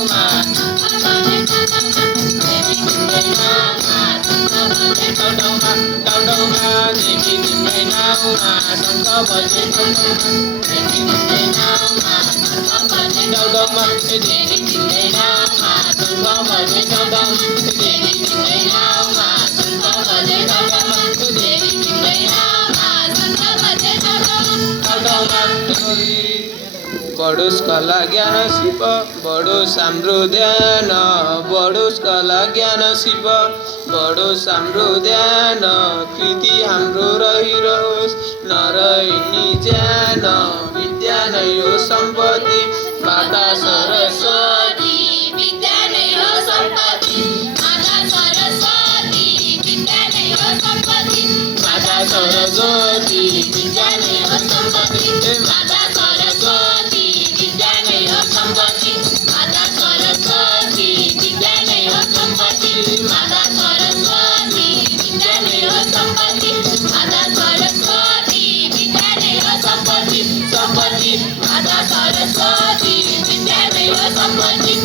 नाउँमा ठाउँमा देवी तिम्रै नाउँमा शङ्ख बजे ठाउँमा देवी तिम्रै नाउँमा शङ्ख बजे देवी तिम्रै नाउँमा शङ्ख बजे देवी तिम्रै नाउँमा शङ्ख बजे ठाउँमा बढोस् कला ज्ञान शिव बढोस् हाम्रो ध्यान बढोस् कला ज्ञान शिव बढोस् हाम्रो ध्यान कृति हाम्रो रहिरहोस् नरहिनी ज्ञान विद्या नै हो सम्पत्ति माता सरस्वती विद्या नै हो सम्पत्ति माता सरस्वती विद्या नै हो सम्पत्ति माता सरस्वती विद्या नै हो सम्पत्ति माता सरस्वती विद्या नै हो सम्पत्ति माता सरस्वती विद्या नै हो सम्पत्ति माता सरस्वती विद्या नै हो सम्पत्ति माता सरस्वती विद्या नै हो सम्पत्ति सम्पत्ति माता सरस्वती विद्या नै हो सम्पत्ति।